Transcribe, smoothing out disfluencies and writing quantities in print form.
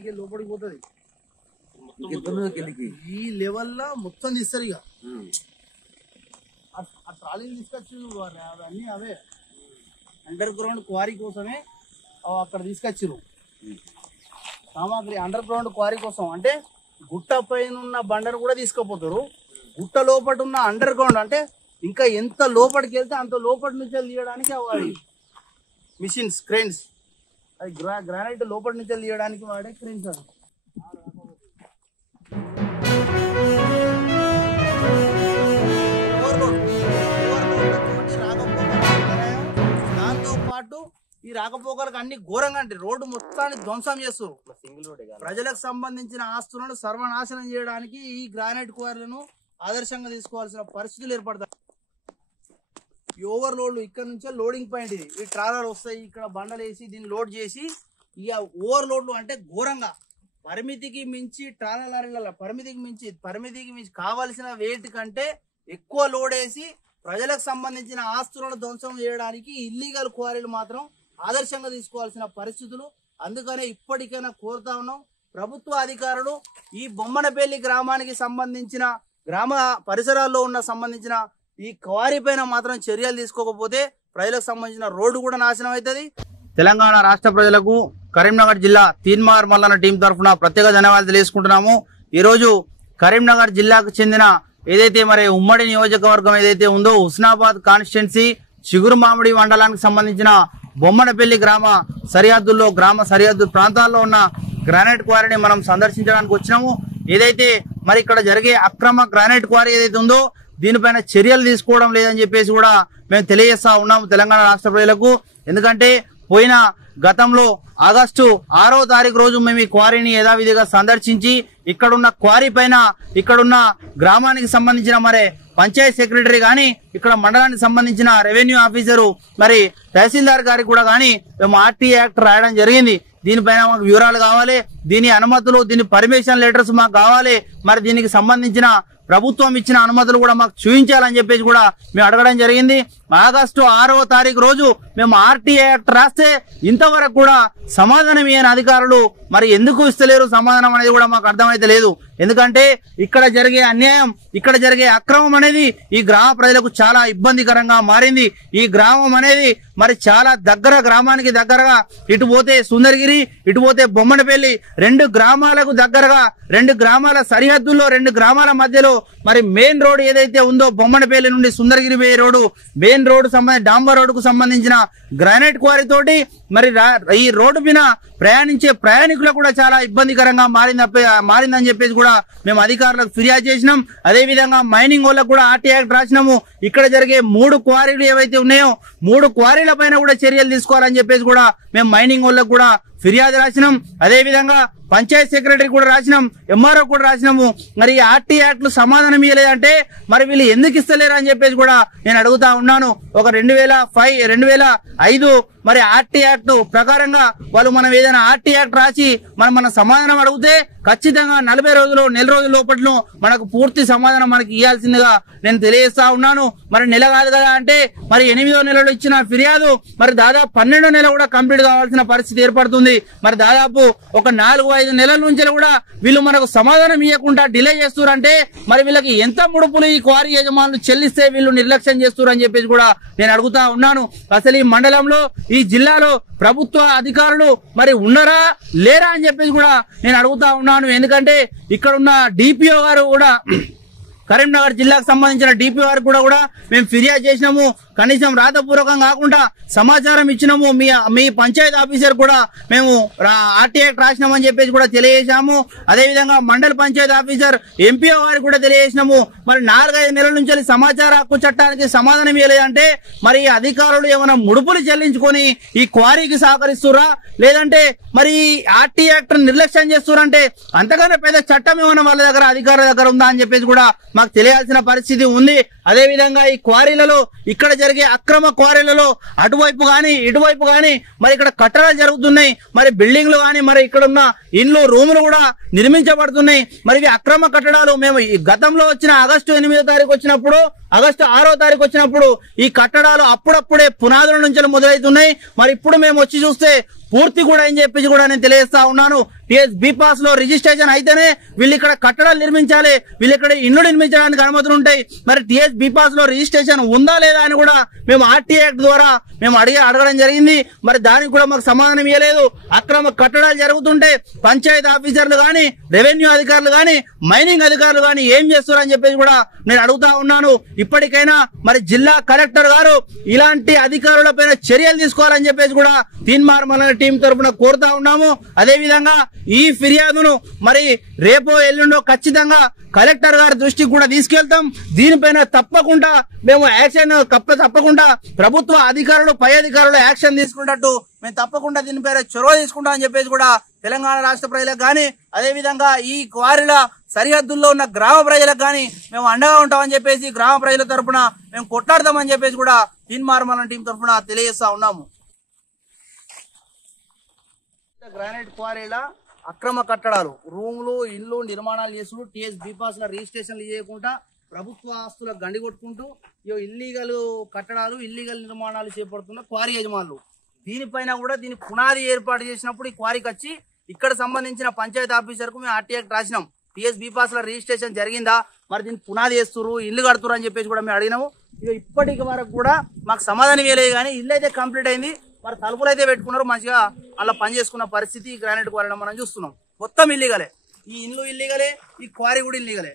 ఆడకి లోపలికి పోతుంది ఈ లెవెల్ లో మొత్తం తీస్తారు ఇక ఆ ట్రాలీని తీసుకొచ్చి అవన్నీ అవే అండర్ గ్రౌండ్ క్వారీ కోసమే అక్కడ తీసుకొచ్చిరు సామాగ్రి. అండర్ గ్రౌండ్ క్వారీ కోసం అంటే గుట్ట పైన ఉన్న బండను కూడా తీసుకుపోతారు. గుట్ట లోపల ఉన్న అండర్ గ్రౌండ్ అంటే ఇంకా ఎంత లోపలికి వెళ్తే అంత లోపలి నుంచి తీయడానికి వాడి మిషన్స్ క్రెయిన్స్. అది గ్రానైట్ లోపలి నుంచి తీయడానికి వాడే క్రెయిన్స్. అది దాంతో పాటు ఈ రాకపోకలకు అన్ని ఘోరంగా అంటే రోడ్డు మొత్తాన్ని ధ్వంసం చేస్తారు. ప్రజలకు సంబంధించిన ఆస్తులను సర్వనాశనం చేయడానికి ఈ గ్రానైట్ క్వారీలను ఆదర్శంగా తీసుకోవాల్సిన పరిస్థితులు ఏర్పడతాయి. ఈ ఓవర్ లోడ్లు ఇక్కడ నుంచే లోడింగ్ పాయింట్ ఇది. ఈ ట్రాలర్ వస్తాయి, ఇక్కడ బండలు వేసి దీన్ని లోడ్ చేసి ఇక ఓవర్ లోడ్లు అంటే ఘోరంగా పరిమితికి మించి ట్రాలర్ లారీల పరిమితికి మించి కావాల్సిన వెయిట్ కంటే ఎక్కువ లోడ్ వేసి ప్రజలకు సంబంధించిన ఆస్తులను ధ్వంసం చేయడానికి ఇల్లీగల్ క్వారీలు మాత్రం ఆదర్శంగా తీసుకోవాల్సిన పరిస్థితులు. అందుకనే ఇప్పటికైనా కోరుతా ఉన్నాం ప్రభుత్వ అధికారులు ఈ బొమ్మనపల్లి గ్రామానికి సంబంధించిన గ్రామ పరిసరాల్లో ఉన్న సంబంధించిన ఈ క్వారీ పైన మాత్రం చర్యలు తీసుకోకపోతే ప్రజలకు సంబంధించిన రోడ్డు కూడా నాశనం అవుతుంది. తెలంగాణ రాష్ట్ర ప్రజలకు కరీంనగర్ జిల్లా తీన్మార్ మల్లన్న టీం తరఫున ప్రత్యేక ధన్యవాదాలు తెలియజేసుకుంటున్నాము. ఈరోజు కరీంనగర్ జిల్లాకు చెందిన ఏదైతే మరి ఉమ్మడి నియోజకవర్గం ఏదైతే ఉందో హుస్నాబాద్ కాన్స్టిట్యున్సీ చిగురుమామిడి మండలానికి సంబంధించిన బొమ్మనపల్లి గ్రామ సరిహద్దు ప్రాంతాల్లో ఉన్న గ్రానైట్ క్వారీని మనం సందర్శించడానికి వచ్చినాము. ఏదైతే మరి ఇక్కడ జరిగే అక్రమ గ్రానైట్ క్వారీ ఏదైతే ఉందో దీనిపైన చర్యలు తీసుకోవడం లేదని చెప్పేసి కూడా మేము తెలియజేస్తా ఉన్నాము తెలంగాణ రాష్ట్ర ప్రజలకు. ఎందుకంటే పోయిన గతంలో ఆగస్టు 6వ తారీఖు రోజు మేము ఈ క్వారీని యథావిధిగా సందర్శించి ఇక్కడున్న క్వారీ పైన ఇక్కడున్న గ్రామానికి సంబంధించిన మరి పంచాయత్ సెక్రటరీ గాని ఇక్కడ మండలానికి సంబంధించిన రెవెన్యూ ఆఫీసరు మరి తహసీల్దార్ గారికి కూడా గాని మేము ఆర్టీ యాక్ట్ రాయడం జరిగింది. దీనిపైన మాకు వివరాలు కావాలి, దీని అనుమతులు, దీని పర్మిషన్ లెటర్స్ మాకు కావాలి, మరి దీనికి సంబంధించిన ప్రభుత్వం ఇచ్చిన అనుమతులు కూడా మాకు చూపించాలని చెప్పేసి కూడా మేము అడగడం జరిగింది. ఆగస్టు 6వ తారీఖు రోజు మేము ఆర్టీఐ యాక్ట్ రాస్తే ఇంతవరకు కూడా సమాధానం ఇయ్యని అధికారులు మరి ఎందుకు ఇస్తలేరు సమాధానం అనేది కూడా మాకు అర్థమైతే లేదు. ఎందుకంటే ఇక్కడ జరిగే అన్యాయం, ఇక్కడ జరిగే అక్రమం అనేది ఈ గ్రామ ప్రజలకు చాలా ఇబ్బందికరంగా మారింది. ఈ గ్రామం అనేది మరి చాలా గ్రామానికి దగ్గరగా ఇటు పోతే సుందరగిరి, ఇటు పోతే బొమ్మనపల్లి, 2 గ్రామాలకు దగ్గరగా 2 గ్రామాల సరిహద్దుల్లో 2 గ్రామాల మధ్యలో మరి మెయిన్ రోడ్ ఏదైతే ఉందో బొమ్మనపల్లి నుండి సుందరగిరి పోయే రోడ్డు మెయిన్ రోడ్డు డాంబర్ రోడ్డుకు సంబంధించిన గ్రానైట్ క్వారీ తోటి మరి ఈ రోడ్డు మీద ప్రయాణించే ప్రయాణికులకు కూడా చాలా ఇబ్బందికరంగా మారిందని చెప్పేసి కూడా మేము అధికారులకు ఫిర్యాదు చేసినాం. అదే విధంగా మైనింగ్ వాళ్ళకు కూడా ఆర్టీ యాక్ట్ రాసినాము. ఇక్కడ జరిగే 3 క్వారీలు ఏవైతే ఉన్నాయో 3 క్వారీల పైన కూడా చర్యలు తీసుకోవాలని చెప్పేసి కూడా మేము మైనింగ్ వాళ్ళకు కూడా ఫిర్యాదు రాసినాం. అదే విధంగా పంచాయత్ సెక్రటరీ కూడా రాసినాం, ఎంఆర్ఓ కూడా రాసినాము. మరి ఆర్టీ యాక్ట్లు సమాధానం ఇవ్వలేదంటే మరి వీళ్ళు ఎందుకు ఇస్తలేరు అని చెప్పేసి కూడా నేను అడుగుతా ఉన్నాను. ఒక 2005 మరి ఆర్టీ యాక్ట్ ప్రకారంగా వాళ్ళు మనం ఏదైనా ఆర్టీ యాక్ట్ రాసి మన సమాధానం అడిగితే ఖచ్చితంగా 40 రోజులు నెల రోజుల లోపట్లో మనకు పూర్తి సమాధానం మనకి ఇవ్వాల్సిందిగా నేను తెలియజేస్తా ఉన్నాను. మరి నెల కాదు కదా అంటే మరి 8వ నెలలో ఇచ్చిన ఫిర్యాదు మరి దాదాపు 12వ నెల కూడా కంప్లీట్ కావాల్సిన పరిస్థితి ఏర్పడుతుంది. మరి దాదాపు ఒక 4-5 నెలల నుంచి కూడా వీళ్ళు మనకు సమాధానం ఇవ్వకుండా డిలే చేస్తున్నారంటే మరి వీళ్ళకి ఎంత ముడుపులు ఈ క్వారీ యజమానులు చెల్లిస్తే వీళ్ళు నిర్లక్ష్యం చేస్తున్నారు అని చెప్పేసి కూడా నేను అడుగుతా ఉన్నాను. అసలు ఈ మండలంలో ఈ జిల్లాలో ప్రభుత్వ అధికారులు మరి ఉన్నారా లేరా అని చెప్పేసి కూడా నేను అడుగుతా ఉన్నాను. ఎందుకంటే ఇక్కడ ఉన్న డిపిఓ గారు కూడా కరీంనగర్ జిల్లాకు సంబంధించిన డిపిఓ గారు కూడా మేము ఫిర్యాదు చేసినాము. కనీసం రాతపూర్వకం కాకుండా సమాచారం ఇచ్చినాము. మీ పంచాయతీ ఆఫీసర్ కూడా మేము ఆర్టీ యాక్ట్ రాసినామని చెప్పేసి కూడా తెలియజేశాము. అదేవిధంగా మండల పంచాయతీ ఆఫీసర్ ఎంపీఓ గారికి కూడా తెలియజేసినాము. మరి 4-5 నెలల నుంచి సమాచార హక్కు చట్టానికి సమాధానం ఇవ్వలేదంటే మరి అధికారులు ఏమైనా ముడుపులు చెల్లించుకొని ఈ క్వారీకి సహకరిస్తురా లేదంటే మరి ఆర్టీ యాక్ట్ నిర్లక్ష్యం చేస్తున్నారంటే అంతకన్నా పెద్ద చట్టం ఏమైనా వాళ్ళ దగ్గర అధికారుల దగ్గర ఉందా అని చెప్పేసి కూడా మాకు తెలియాల్సిన పరిస్థితి ఉంది. అదే విధంగా ఈ క్వారీలలో ఇక్కడ జరిగే అక్రమ క్వారీలలో అటువైపు గాని ఇటువైపు గాని మరి ఇక్కడ కట్టడాలు జరుగుతున్నాయి. మరి బిల్డింగ్లు గాని మరి ఇక్కడ ఉన్న ఇండ్లు రూములు కూడా నిర్మించబడుతున్నాయి. మరి అక్రమ కట్టడాలు మేము గతంలో వచ్చిన ఆగస్టు 8వ తారీఖు వచ్చినప్పుడు ఆగస్టు 6వ తారీఖు వచ్చినప్పుడు ఈ కట్టడాలు అప్పుడప్పుడే పునాదుల నుంచి మొదలవుతున్నాయి. మరి ఇప్పుడు మేము వచ్చి చూస్తే పూర్తి కూడా అని చెప్పేసి కూడా నేను తెలియజేస్తా ఉన్నాను. టీఎస్ బి పాస్ లో రిజిస్ట్రేషన్ అయితేనే వీళ్ళు ఇక్కడ కట్టడాలు నిర్మించాలి, వీళ్ళు ఇక్కడ ఇల్లు నిర్మించడానికి అనుమతులు ఉంటాయి. మరి టీఎస్ బి పాస్ లో రిజిస్ట్రేషన్ ఉందా లేదా అని కూడా మేము ఆర్టీఐ యాక్ట్ ద్వారా మేము అడగడం జరిగింది. మరి దానికి కూడా మాకు సమాధానం ఇవ్వలేదు. అక్రమ కట్టడాలు జరుగుతుంటే పంచాయతీ ఆఫీసర్లు గాని, రెవెన్యూ అధికారులు గాని, మైనింగ్ అధికారులు గాని ఏం చేస్తారు అని చెప్పేసి కూడా నేను అడుగుతా ఉన్నాను. ఇప్పటికైనా మరి జిల్లా కలెక్టర్ గారు ఇలాంటి అధికారుల పైన చర్యలు తీసుకోవాలని చెప్పేసి కూడా తీన్మార్ మల్లన్న టీం తరఫున కోరుతా ఉన్నాము. అదే విధంగా ఈ ఫిర్యాదును మరి రేపో ఎల్లుండో ఖచ్చితంగా కలెక్టర్ గారి దృష్టికి కూడా తీసుకెళ్తాం. దీనిపైన తప్పకుండా మేము యాక్షన్ తప్పకుండా ప్రభుత్వ అధికారులు, పై అధికారులు యాక్షన్ తీసుకున్నట్టు మేము తప్పకుండా దీనిపైన చొరవ తీసుకుంటాం అని చెప్పేసి కూడా తెలంగాణ రాష్ట్ర ప్రజలకు గాని, అదే విధంగా ఈ క్వారీల సరిహద్దుల్లో ఉన్న గ్రామ ప్రజలకు గాని మేము అండగా ఉంటామని చెప్పేసి గ్రామ ప్రజల తరఫున మేము కొట్లాడతామని చెప్పేసి కూడా తీన్మార్ మల్లన్న టీం తరఫున తెలియజేస్తా ఉన్నాము. గ్రానైట్ క్వారీల అక్రమ కట్టడాలు, రూములు, ఇల్లు నిర్మాణాలు చేసుకుంటూ టీఎస్ బి పాస్ ల రిజిస్ట్రేషన్లు చేయకుండా ప్రభుత్వ ఆస్తులకు గండి కొట్టుకుంటూ ఇల్లీగల్ కట్టడాలు, ఇల్లీగల్ నిర్మాణాలు చేపడుతున్న క్వారీ యజమానులు. దీనిపైన కూడా దీని పునాది ఏర్పాటు చేసినప్పుడు ఈ క్వారీకి వచ్చి ఇక్కడ సంబంధించిన పంచాయతీ ఆఫీసర్ కు మేము ఆర్టీఐ యాక్ట్ రాసినాం. టీఎస్ బి పాస్ ల రిజిస్ట్రేషన్ జరిగిందా, మరి దీన్ని పునాది వేస్తున్నారు, ఇల్లు కడుతున్నారు అని చెప్పేసి కూడా మేము అడిగినాము. ఇప్పటికి వరకు కూడా మాకు సమాధానం ఇవ్వలేదు. కానీ ఇల్లు అయితే కంప్లీట్ అయింది, మరి తలుపులు అయితే పెట్టుకున్నారు, మంచిగా అలా పని చేసుకున్న పరిస్థితి గ్రానైట్ క్వారీ మనం చూస్తున్నాం. మొత్తం ఇల్లీగలే, ఈ ఇల్లు ఇల్లీగలే, ఈ క్వారీ కూడా ఇల్లీగలే.